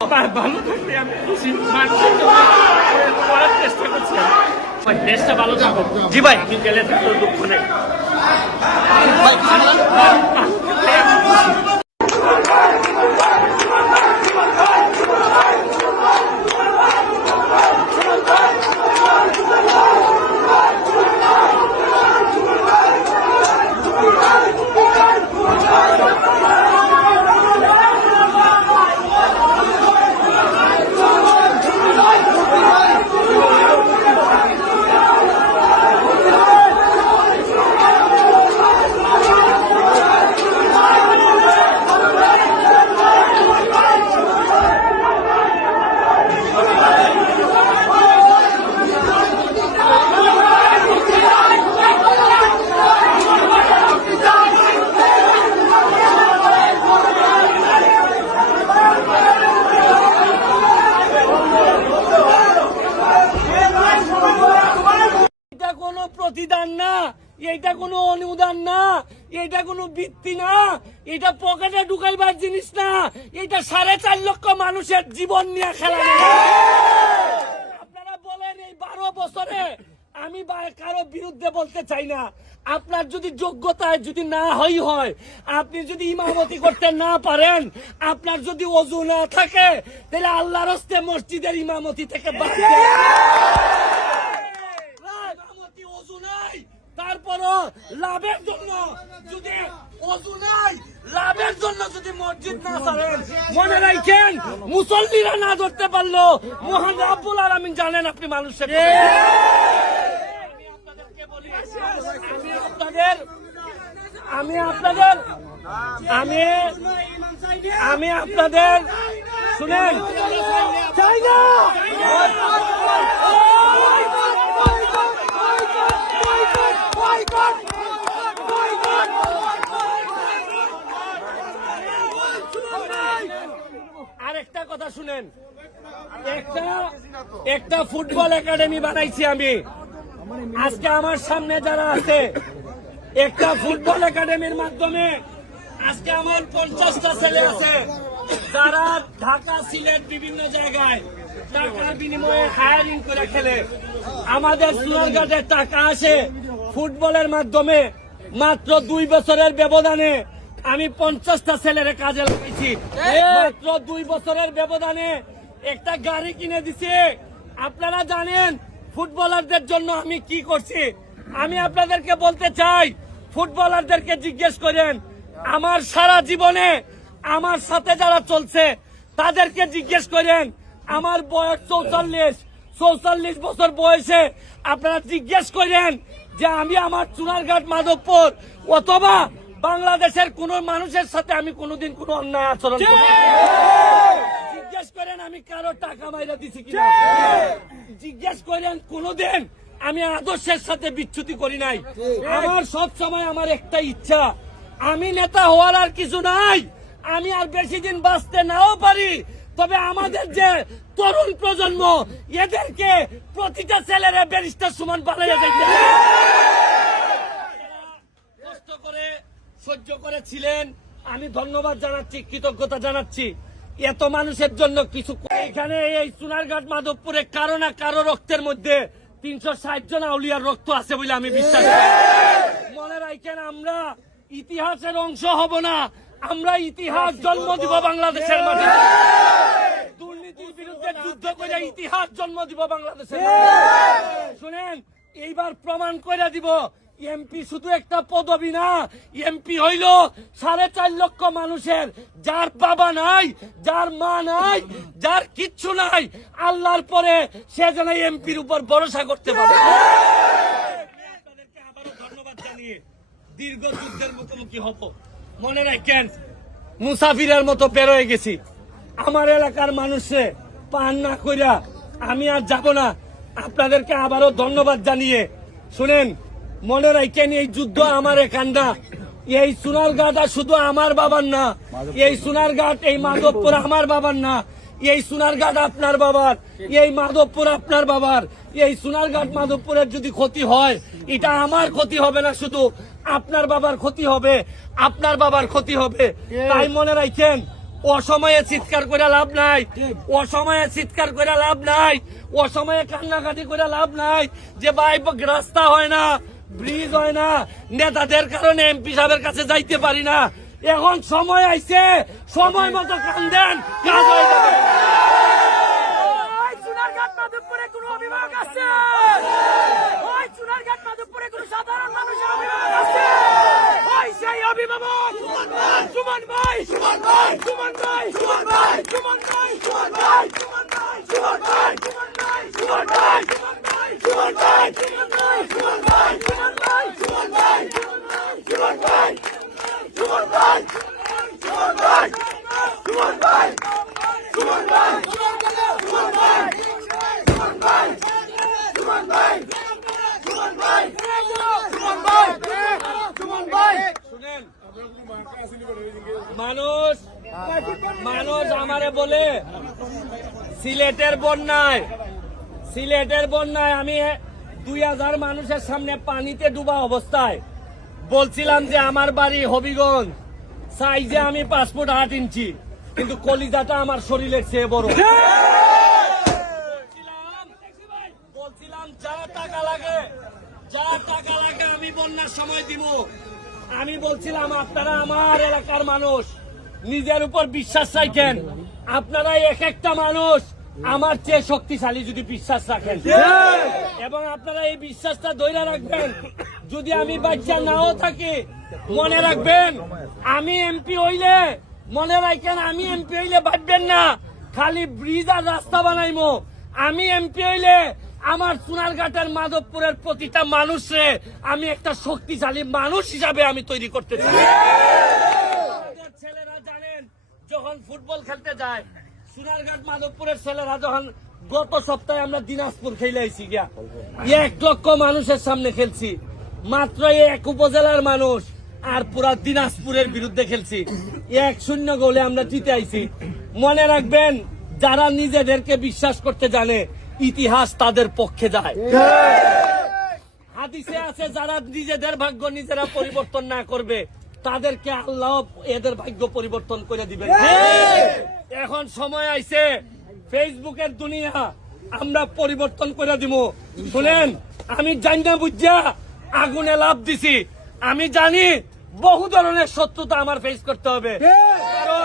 তার ভালো থাকলে আমি খুশি। মানুষের জন্য করার চেষ্টা করছি ভাই দেশটা ভালো থাকো জি ভাই। আমি গেলে থাকলেও দুঃখ নেই। এটা কোনো প্রতিদান না এটা কোনো অনুদান না, এটা কোনো বৃত্তি না, এটা পকেটে ঢুকাইবার জিনিস না, এটা সাড়ে চার লক্ষ মানুষের জীবন নিয়ে খেলা আপনারা বলেন এই বারো বছরে আমি কারও বিরুদ্ধে বলতে চাই না। আপনার যদি যোগ্যতায় যদি না হই হয়, আপনি যদি ইমামতি করতে না পারেন, আপনার যদি অজু না থাকে, তাহলে আল্লাহর হস্তে মসজিদের ইমামতি থেকে বাদ দেন। ইমামতি অজু নাই তারপরও লাভের জন্য যদি অজু নাই লাভের জন্য যদি মসজিদ না ছাড়েন মনে রাখেন মুসল্লিরা না ধরতে পারল মহান রাব্বুল আলামিন জানেন আপনি মানুষের আপনাদের আমি আপনাদের আমি আমি আপনাদের শুনেন। চাই না একটা একটা ফুটবল একাডেমি বানাইছি আমি। আজকে আমার সামনে যারা আছে একটা ফুটবল একাডেমির মাধ্যমে আজকে আমার পঞ্চাশটা ছেলে আছে। যারা ঢাকা সিলেট বিভিন্ন জায়গায় টাকার বিনিময়ে হায়ারিং করে খেলে। আমাদের সুনারঘাটে টাকা আসে ফুটবলের মাধ্যমে। মাত্র দুই বছরের ব্যবধানে আমি পঞ্চাশটা ছেলের কাজে লাগাইছি। মাত্র দুই বছরের ব্যবধানে একটা গাড়ি কিনে দিছি। আপনারা জানেন, ফুটবলারদের জন্য আমি কি করছি? আমি আপনাদেরকে বলতে চাই, ফুটবলারদেরকে জিজ্ঞেস করেন, আমার সারা জীবনে আমার সাথে যারা চলছে, তাদেরকে জিজ্ঞেস করেন, আমার বয়স চৌচল্লিশ চৌচল্লিশ বছর বয়সে আপনারা জিজ্ঞেস করেন যে আমি আমার চুনারঘাট মাধবপুর অথবা বাংলাদেশের কোন মানুষের সাথে আমি কোনোদিন কোনো অন্যায় আচরণ করি জিজ্ঞেস করেন আমি কারও টাকা মাইরা দিছি কিনা? জিজ্ঞেস করেন কোনোদিন আমি আদর্শের সাথে বিচ্যুতি করি নাই। আমার সব সময় আমার একটা ইচ্ছা আমি নেতা হওয়ার আর কিছু নাই আমি আর বেশি দিন বাঁচতে নাও পারি। তবে আমাদের যে তরুণ প্রজন্ম এদেরকে প্রতিটা ছেলেরা ব্যারিস্টার সমান বানাইয়া যাইতে কষ্ট করে সহ্য করেছিলেন আমি ধন্যবাদ জানাচ্ছি কৃতজ্ঞতা জানাচ্ছি। এত মানুষের জন্য কিছু এখানে এই চুনারঘাট মাধবপুরে কারও না কারও রক্তের মধ্যে তিনশো ষাট জন আউলিয়ার রক্ত আছে বলে আমি বিশ্বাস মনে রাখেন আমরা ইতিহাসের অংশ হব না। আমরা ইতিহাস জন্ম দিব বাংলাদেশের মাঠে। দুর্নীতির বিরুদ্ধে যুদ্ধ করে ইতিহাস জন্ম দিব বাংলাদেশের শুনেন, এইবার প্রমাণ করে দিব এমপি শুধু একটা পদবি না এমপি হইল সাড়ে চার লক্ষ মানুষের, যার বাবা নাই, যার মা নাই, যার কিচ্ছু নাই, আল্লাহর পরে সে যেন এমপির উপর ভরসা করতে পারে। ধন্যবাদ জানিয়ে দীর্ঘ যুদ্ধের মুখোমুখি হব। মনে রাখেন, মুসাফিরের মতো বেরোয় গেছি। আমার এলাকার মানুষে পান না কইরা আমি আর যাব না। আপনাদেরকে আবারও ধন্যবাদ জানিয়ে শুনেন মনে রাখেন এই যুদ্ধ আমার এখানটা। এই সোনারঘাট আর শুধু আমার বাবার না এই সোনার সোনারঘাট এই মাধবপুর আমার বাবার না এই সোনার সোনারঘাট আপনার বাবার এই মাধবপুর আপনার বাবার এই সোনার সোনারঘাট মাধবপুরের যদি ক্ষতি হয় এটা আমার ক্ষতি হবে না শুধু আপনার বাবার ক্ষতি হবে আপনার বাবার ক্ষতি হবে। তাই মনে রাখেন অসময়ে চিৎকার করে লাভ নাই অসময়ে চিৎকার করে লাভ নাই অসময়ে কান্নাকাটি করে লাভ নাই যে ভাই রাস্তা হয় না ব্রিজ হয় না নেতাদের কারণে এমপি সাহেবের কাছে যাইতে পারি না এখন সময় আইছে সময় মতো কাজ হয়ে যাবে ওই চুনারঘাট মাধবপুরে মানুষ মানুষ আমারে বলে, সিলেটের বন্যায় সিলেটের বন্যায় আমি দুই হাজার মানুষের সামনে পানিতে ডুবা অবস্থায়। বলছিলাম যে আমার বাড়ি হবিগঞ্জ। সাইজে আমি পাসপোর্ট আট ইঞ্চি। কিন্তু কলিজাটা আমার শরীরের চেয়ে বড়। বলছিলাম যা টাকা লাগে যা টাকা লাগে আমি বন্যার সময় দিব। আমি বলছিলাম আপনারা আমার এলাকার মানুষ নিজের উপর বিশ্বাস রাখেন। আপনারা এক একটা মানুষ আমার চেয়ে শক্তিশালী যদি বিশ্বাস রাখেন। এবং আপনারা এই বিশ্বাসটা ধরে রাখবেন। যদি আমি বাচ্চা নাও থাকি, মনে রাখবেন, আমি এমপি হইলে, মনে রাখেন, আমি এমপি হইলে ভাববেন না। খালি ব্রিজ আর রাস্তা বানাইমো। আমি এমপি হইলে আমার সোনারঘাটের মাধবপুরের প্রতিটা মানুষরে আমি একটা শক্তিশালী মানুষ হিসাবে আমি তৈরি করতে চাই। ছেলেরা জানেন, যখন ফুটবল খেলতে যায়, সোনারঘাট মাধবপুরের ছেলেরা যখন গত সপ্তাহে আমরা দিনাজপুর খেলে আইছি গিয়া, এক লক্ষ মানুষের সামনে খেলছি। মাত্র এক উপজেলার মানুষ আর পুরা দিনাজপুরের বিরুদ্ধে খেলছি। এক শূন্য গোলে আমরা জিতে আইছি। মনে রাখবেন, যারা নিজেদেরকে বিশ্বাস করতে জানে, ইতিহাস তাদের পক্ষে যায়। হাদিসে আছে, যারা নিজেদের ভাগ্য নিজেরা পরিবর্তন না করবে, তাদেরকে আল্লাহ এদের ভাগ্য পরিবর্তন করে দিবেন। এখন সময় আইছে, ফেসবুকের দুনিয়া আমরা পরিবর্তন করে দিব শুনেন, আমি জানি না বুঝা আগুনে লাভ দিছি। আমি জানি বহু ধরনের শত্রুতা আমার ফেস করতে হবে। কারণ